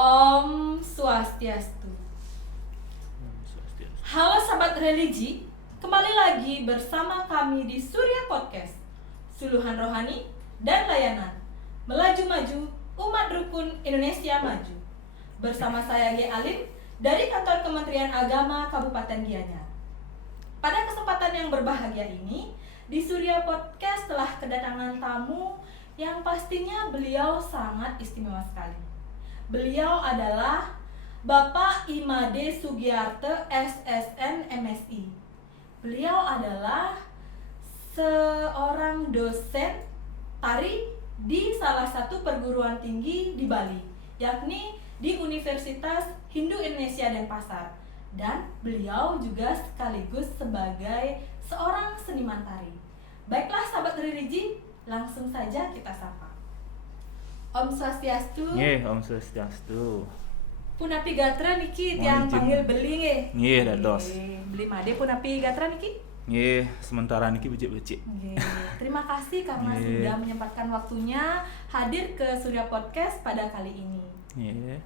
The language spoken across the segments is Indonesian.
Om Swastiastu. Halo sahabat religi, kembali lagi bersama kami di Surya Podcast, Suluhan Rohani dan Layanan, melaju maju umat rukun Indonesia maju. Bersama saya G. Alim dari Kantor Kementerian Agama Kabupaten Gianyar. Pada kesempatan yang berbahagia ini, di Surya Podcast telah kedatangan tamu yang pastinya beliau sangat istimewa sekali. Beliau adalah Bapak Imade Sugiyarte SSN MSI. Beliau adalah seorang dosen tari di salah satu perguruan tinggi di Bali, yakni di Universitas Hindu Indonesia Denpasar. Dan beliau juga sekaligus sebagai seorang seniman tari. Baiklah sahabat religi, langsung saja kita sapa. Om Swastiastu. Nggih, Om Swastiastu. Punapi gatra niki tiang panggil beli nggih. Nggih, dados. Beli made punapi gatra niki? Nggih, sementara niki becik-becik. Nggih. Terima kasih karena sudah menyempatkan waktunya hadir ke Surya Podcast pada kali ini. Nggih.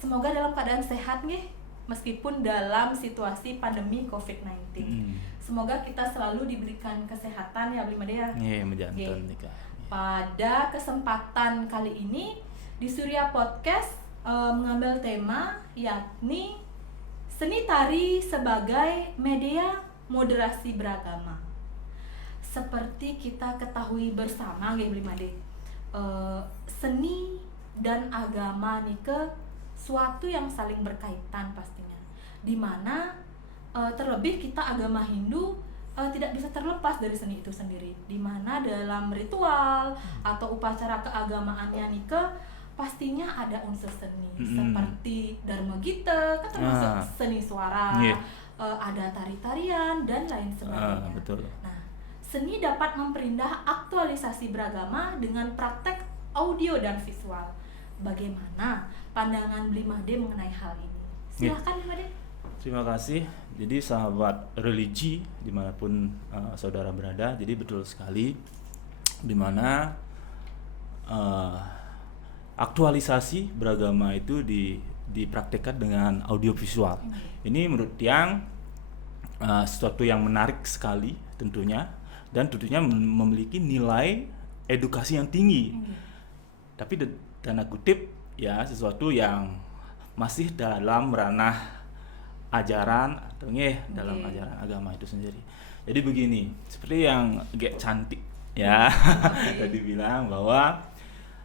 Semoga dalam keadaan sehat nggih, meskipun dalam situasi pandemi COVID-19. Semoga kita selalu diberikan kesehatan ya Beli Made ya. Nggih, menjantan nika. Pada kesempatan kali ini di Surya Podcast mengambil tema yakni seni tari sebagai media moderasi beragama. Seperti kita ketahui bersama nggih Beli Made, seni dan agama nika suatu yang saling berkaitan pastinya. Dimana terlebih kita agama Hindu tidak bisa terlepas dari seni itu sendiri, di mana dalam ritual atau upacara keagamaannya nika pastinya ada unsur seni, seperti Dharma Gita kan termasuk seni suara, ada tari-tarian dan lain sebagainya. Betul. Nah, seni dapat memperindah aktualisasi beragama dengan praktek audio dan visual. Bagaimana pandangan Bli Made mengenai hal ini? Silakan Bli Made. Terima kasih. Jadi sahabat religi dimanapun saudara berada, jadi betul sekali dimana aktualisasi beragama itu dipraktekkan dengan audiovisual. Ini menurut yang sesuatu yang menarik sekali tentunya, dan tentunya memiliki nilai edukasi yang tinggi. Tapi tanda kutip ya, sesuatu yang masih dalam ranah ajaran atau dalam ajaran agama itu sendiri. Jadi begini, seperti yang agak cantik ya tadi bilang bahwa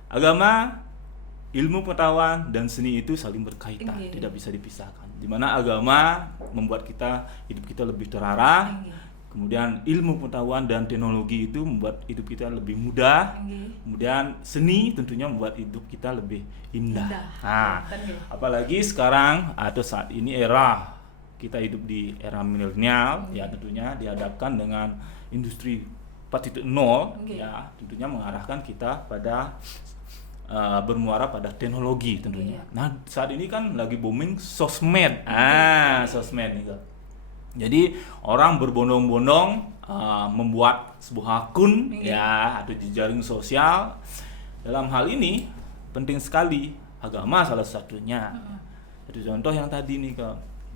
agama, ilmu pengetahuan dan seni itu saling berkaitan, tidak bisa dipisahkan. Di mana agama membuat hidup kita lebih terarah, kemudian ilmu pengetahuan dan teknologi itu membuat hidup kita lebih mudah, kemudian seni tentunya membuat hidup kita lebih indah. Nah, apalagi sekarang atau saat ini kita hidup di era milenial, ya tentunya dihadapkan dengan industri 4.0, ya tentunya mengarahkan kita pada bermuara pada teknologi tentunya. Nah, saat ini kan lagi booming sosmed. Sosmed itu. Jadi orang berbondong-bondong membuat sebuah akun ya atau jejaring sosial. Dalam hal ini penting sekali agama salah satunya. Jadi contoh yang tadi nih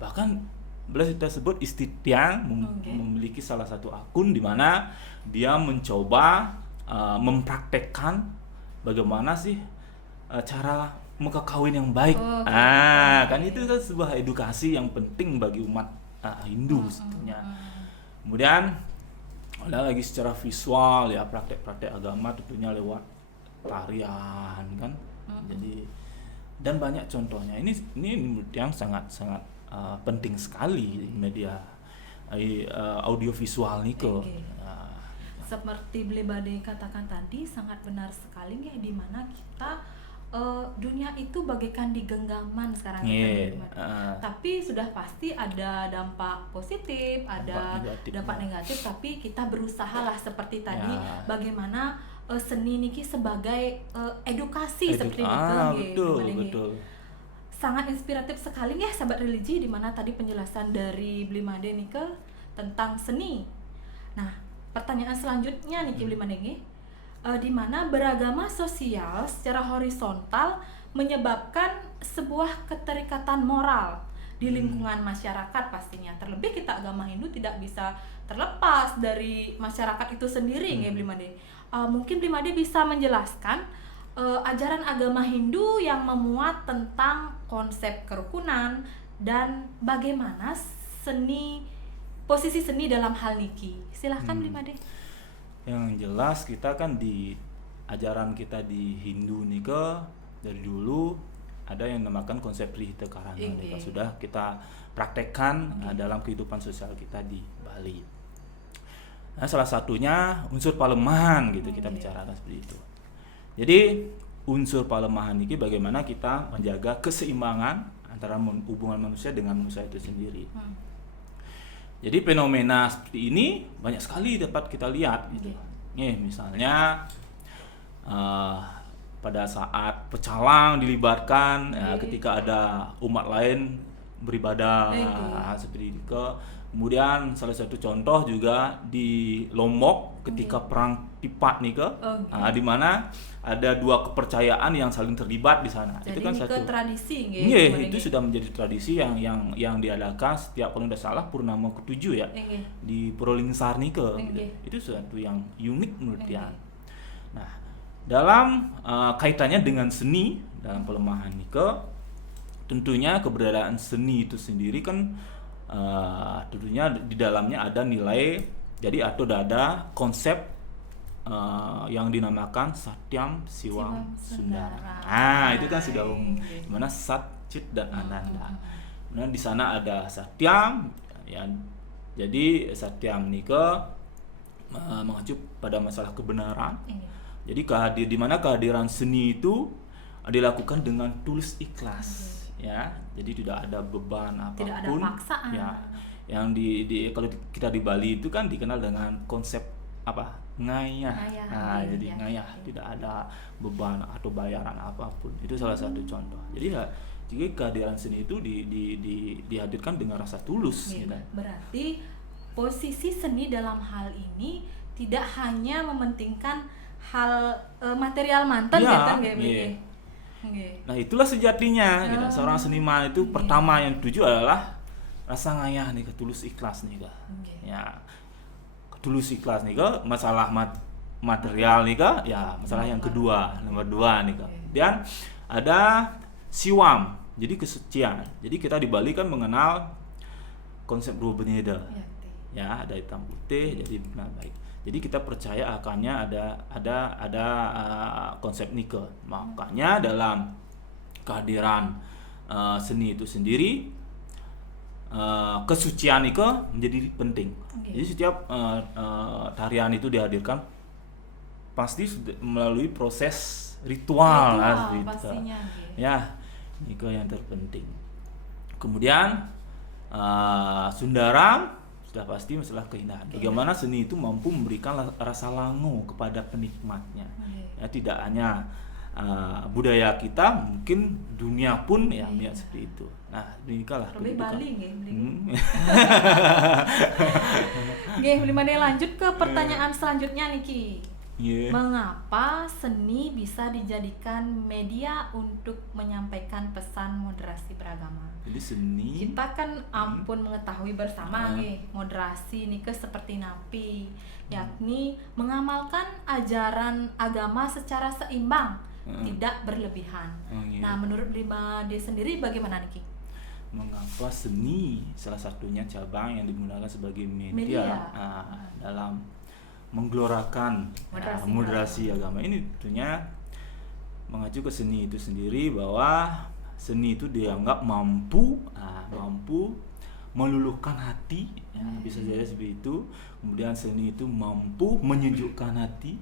bahkan boleh kita sebut Istityang memiliki salah satu akun di mana dia mencoba mempraktekkan bagaimana sih cara muka kawin yang baik. Kan itu kan sebuah edukasi yang penting bagi umat Hindu tentunya. Kemudian ada lagi secara visual ya, praktek-praktek agama tentunya lewat tarian kan. Jadi dan banyak contohnya. Ini yang sangat penting sekali media audiovisual nih seperti Bli Made katakan tadi sangat benar sekali ya, di mana kita dunia itu bagaikan di genggaman sekarang tapi sudah pasti ada dampak positif, ada dampak negatif, tapi kita berusaha lah seperti tadi bagaimana seni niki sebagai edukasi seperti itu. Betul. Sangat inspiratif sekali ya sahabat religi, di mana tadi penjelasan dari Bli Made nika tentang seni. Nah, pertanyaan selanjutnya nih Bli Made di mana beragama sosial secara horizontal menyebabkan sebuah keterikatan moral di lingkungan masyarakat pastinya. Terlebih kita agama Hindu tidak bisa terlepas dari masyarakat itu sendiri, nggih Blimade. Mungkin Blimade bisa menjelaskan ajaran agama Hindu yang memuat tentang konsep kerukunan dan bagaimana posisi seni dalam hal niki. Silahkan Blimade. Yang jelas kita kan di ajaran kita di Hindu nika dari dulu ada yang namakan konsep Rihita Karana nika sudah kita praktekkan dalam kehidupan sosial kita di Bali. Nah, salah satunya unsur palemahan gitu kita bicarakan seperti itu. Jadi unsur palemahan ini bagaimana kita menjaga keseimbangan antara hubungan manusia dengan manusia itu sendiri. Jadi fenomena seperti ini banyak sekali dapat kita lihat gitu. Nih misalnya pada saat pecalang dilibatkan ketika ada umat lain beribadah seperti itu. Kemudian salah satu contoh juga di Lombok ketika perang Tipat nih di mana ada dua kepercayaan yang saling terlibat di sana. Jadi itu kan satu tradisi itu sudah menjadi tradisi yang diadakan setiap kalau tidak salah purnama ke-7 ya di Prolingsar nih gitu. Itu sesuatu yang unik menurut dia. Nah, dalam kaitannya dengan seni dalam pelemahan Nike, tentunya keberadaan seni itu sendiri kan tentunya di dalamnya ada nilai, jadi atau ada konsep yang dinamakan Satyam Siwam Sundara. Itu kan sudah umum, dimana Sat, Chit dan Ananda. Kemudian di sana ada Satyam, ya, jadi Satyam Nike mengacu pada masalah kebenaran. Jadi di mana kehadiran seni itu dilakukan dengan tulus ikhlas, ya. Jadi tidak ada beban apapun. Tidak ada paksaan. Ya. Yang kalau kita di Bali itu kan dikenal dengan konsep apa? Ngayah. Jadi ngayah, tidak ada beban atau bayaran apapun. Itu salah satu contoh. Jadi ya, jika kehadiran seni itu dihadirkan dengan rasa tulus. Gitu. Berarti posisi seni dalam hal ini tidak hanya mementingkan hal material mantan Nah itulah sejatinya gitu. Seorang seniman itu pertama yang dituju adalah rasa ngayah nih, ketulus ikhlas nih ya, ketulus ikhlas nih masalah material nih ya masalah yang kedua, nomor 2 nih dan ada siwam, jadi kesucian. Jadi kita di Bali kan mengenal konsep dua beneda ya, ada hitam putih, jadi benar baik. Jadi kita percaya akannya ada konsep Nike. Makanya dalam kehadiran seni itu sendiri kesucian Nike menjadi penting. Jadi setiap tarian itu dihadirkan pasti melalui proses ritual pastinya. Ya, Nike yang terpenting. Kemudian Sundaram sudah pasti masalah keindahan. Bagaimana seni itu mampu memberikan rasa langu kepada penikmatnya. Ya, tidak hanya budaya kita, mungkin dunia pun ya melihat seperti itu. Nah, ini kalah. Lebih Bali nggih. Blimade lanjut ke pertanyaan selanjutnya Niki. Mengapa seni bisa dijadikan media untuk menyampaikan pesan moderasi beragama? Jadi seni kita kan ampun mengetahui bersama moderasi Nike seperti napi, yakni mengamalkan ajaran agama secara seimbang, tidak berlebihan. Nah, menurut Blimade sendiri bagaimana Niki? Mengapa seni salah satunya cabang yang digunakan sebagai media. Dalam menggelorakan moderasi agama ini, tentunya mengacu ke seni itu sendiri, bahwa seni itu dianggap mampu meluluhkan hati, ya, bisa jadi seperti itu. Kemudian seni itu mampu menyejukkan hati.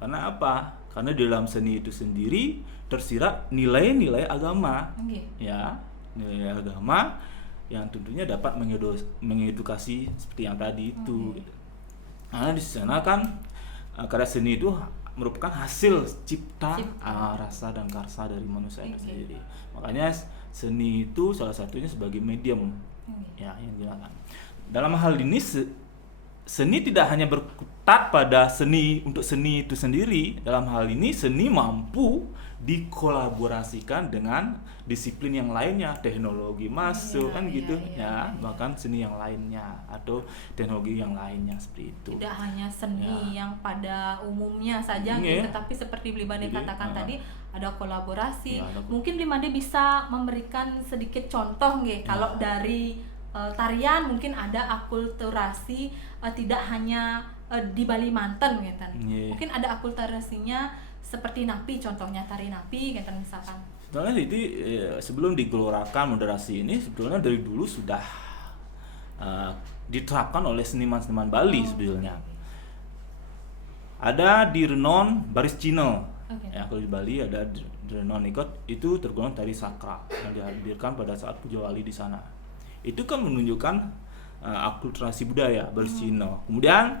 Karena apa? Karena di dalam seni itu sendiri tersirat nilai-nilai agama, ya, nilai agama yang tentunya dapat mengedukasi seperti yang tadi itu. Karena di sana kan karya seni itu merupakan hasil cipta rasa dan karsa dari manusia itu sendiri. Makanya seni itu salah satunya sebagai medium ya yang digunakan. Dalam hal ini seni tidak hanya berkutat pada seni untuk seni itu sendiri. Dalam hal ini seni mampu dikolaborasikan dengan disiplin yang lainnya, teknologi masuk kan gitu ya, bahkan seni yang lainnya atau teknologi yang lainnya seperti itu. Tidak hanya seni yang pada umumnya saja gitu, tetapi seperti Blimade katakan tadi ada kolaborasi. Mungkin Blimade bisa memberikan sedikit contoh nggih, kalau dari tarian mungkin ada akulturasi tidak hanya di Bali Manten gitu. Mungkin ada akulturasinya seperti napi, contohnya tari napi gitu misalkan. Sebetulnya itu sebelum digelorakan moderasi ini sebetulnya dari dulu sudah diterapkan oleh seniman-seniman Bali sebetulnya. Ada di Renon Baris Cino. Ya, kalau di Bali ada di Renon itu tergolong tari sakral yang dihadirkan pada saat Puja Wali di sana. Itu kan menunjukkan akulturasi budaya Baris Cino. Kemudian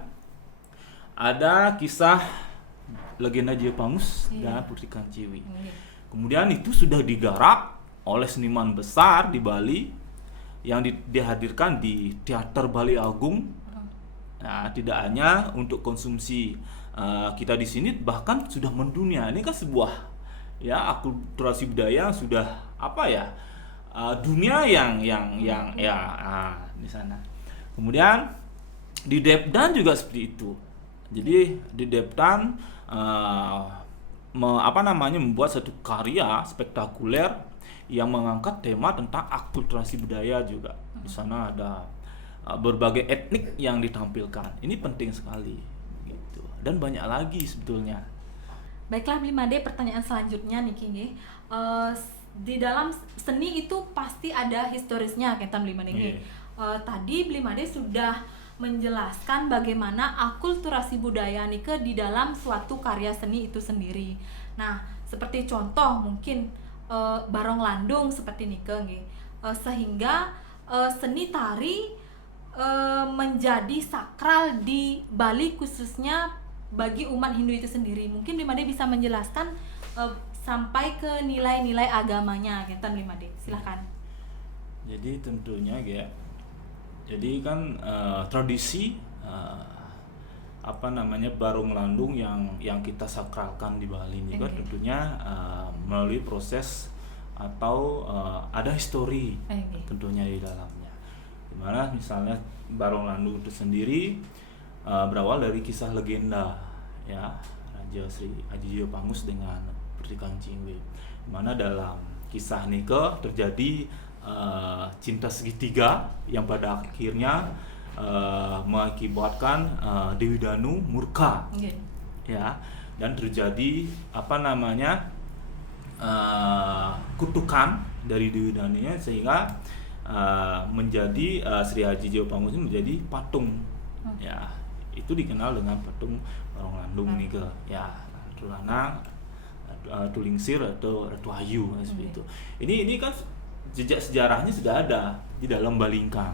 ada kisah legenda Jepangus dan Putri Kanciwi. Kemudian itu sudah digarap oleh seniman besar di Bali yang dihadirkan di Teater Bali Agung. Nah, tidak hanya untuk konsumsi kita di sini, bahkan sudah mendunia. Ini kan sebuah akulturasi budaya yang sudah dunia yang di sana. Kemudian di Depdan juga seperti itu. Jadi di Depdan membuat satu karya spektakuler yang mengangkat tema tentang akulturasi budaya juga. Di sana ada berbagai etnik yang ditampilkan. Ini penting sekali gitu. Dan banyak lagi sebetulnya. Baiklah Blimade, pertanyaan selanjutnya nih King. Di dalam seni itu pasti ada historisnya kata Blimade. Tadi Blimade sudah menjelaskan bagaimana akulturasi budaya nike di dalam suatu karya seni itu sendiri. Nah, seperti contoh mungkin Barong Landung seperti nike sehingga seni tari menjadi sakral di Bali khususnya bagi umat Hindu itu sendiri. Mungkin Blimade bisa menjelaskan sampai ke nilai-nilai agamanya, gitu Blimade. Silakan. Jadi tentunya jadi kan tradisi Barong Landung yang kita sakralkan di Bali ini kan tentunya melalui proses atau ada histori tentunya di dalamnya. Dimana misalnya Barong Landung itu sendiri berawal dari kisah legenda Raja Sri Aji Jepangus dengan Putri Kanciwi. Dimana dalam kisah nike terjadi cinta segitiga yang pada akhirnya mengakibatkan Dewi Danu murka, dan terjadi kutukan dari Dewi Danunya sehingga menjadi Sri Aji Jepangus menjadi patung, itu dikenal dengan patung Barong Landung nike, Ratu Lanang, Tulingsir atau Ratu Ayu seperti itu. Ini kan jejak sejarahnya sudah ada di dalam Balingkang,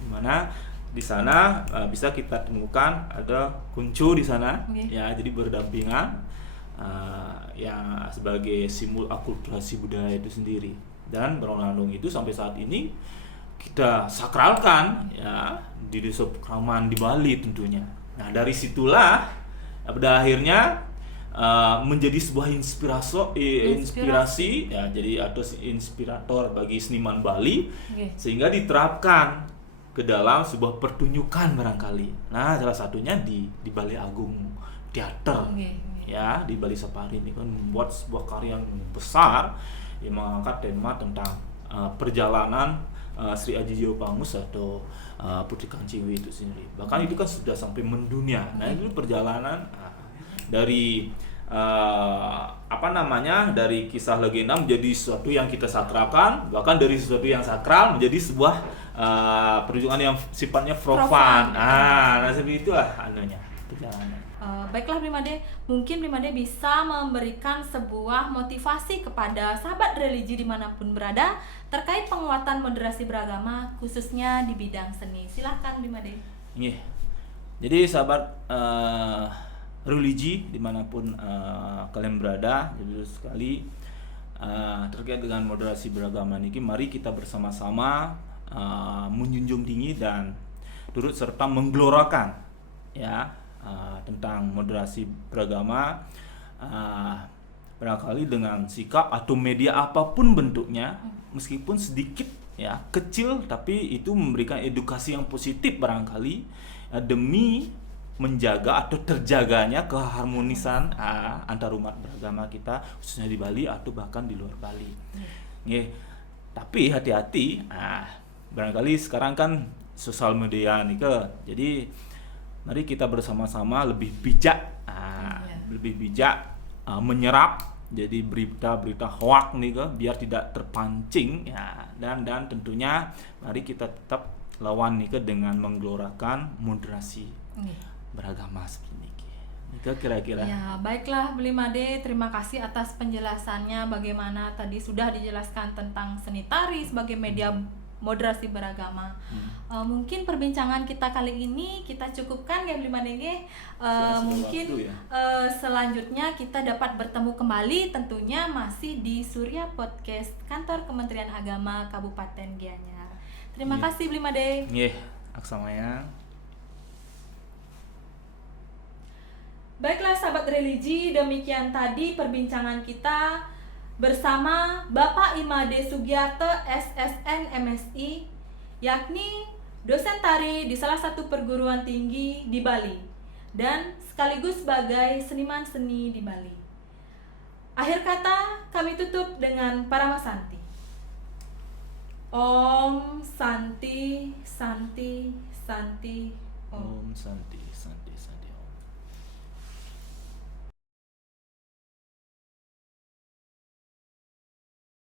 di mana di sana bisa kita temukan ada kuncu di sana, jadi berdampingan yang sebagai simbol akulturasi budaya itu sendiri. Dan Barong Landung itu sampai saat ini kita sakralkan di Desa Pekraman di Bali tentunya. Nah, dari situlah pada akhirnya menjadi sebuah inspirasi jadi atau inspirator bagi seniman Bali, sehingga diterapkan ke dalam sebuah pertunjukan barangkali. Nah, salah satunya di Bali Agung Teater, di Bali Safari ini kan membuat sebuah karya yang besar yang mengangkat tema tentang perjalanan Sri Aji Jepangus atau Putri Kanciwi itu sendiri. Bahkan itu kan sudah sampai mendunia. Nah, itu perjalanan dari dari kisah legenda menjadi sesuatu yang kita sakralkan, bahkan dari sesuatu yang sakral menjadi sebuah pertunjukan yang sifatnya profan. Nah, seperti itulah perjalanan. Baiklah Blimade, mungkin Blimade bisa memberikan sebuah motivasi kepada sahabat religi dimanapun berada terkait penguatan moderasi beragama khususnya di bidang seni. Silahkan Blimade. Jadi sahabat religi dimanapun kalian berada, jadi sekali terkait dengan moderasi beragama ini, mari kita bersama-sama menjunjung tinggi dan turut serta menggelorakan tentang moderasi beragama barangkali dengan sikap atau media apapun bentuknya, meskipun sedikit ya, kecil, tapi itu memberikan edukasi yang positif barangkali demi menjaga atau terjaganya keharmonisan antar umat beragama kita, khususnya di Bali atau bahkan di luar Bali. Nggih. Tapi hati-hati, barangkali sekarang kan sosial media nih ke, jadi mari kita bersama-sama lebih bijak, menyerap jadi berita-berita hoak nih ke, biar tidak terpancing ya, dan tentunya mari kita tetap lawan nih ke dengan menggelorakan moderasi beragama seperti ini. Itu kira-kira. Ya, baiklah Beli Made, terima kasih atas penjelasannya bagaimana tadi sudah dijelaskan tentang seni tari sebagai media moderasi beragama. Mungkin perbincangan kita kali ini kita cukupkan ya Beli Made. Mungkin selanjutnya kita dapat bertemu kembali tentunya masih di Surya Podcast Kantor Kementerian Agama Kabupaten Gianyar. Terima kasih Beli Made. Nggih, aksamaya. Baiklah sahabat religi, demikian tadi perbincangan kita bersama Bapak Imade Sugiarto SSN MSI, yakni dosen tari di salah satu perguruan tinggi di Bali dan sekaligus sebagai seniman seni di Bali. Akhir kata kami tutup dengan Paramasanti. Om Santi Santi Santi Om. Om Santi Santi Santi.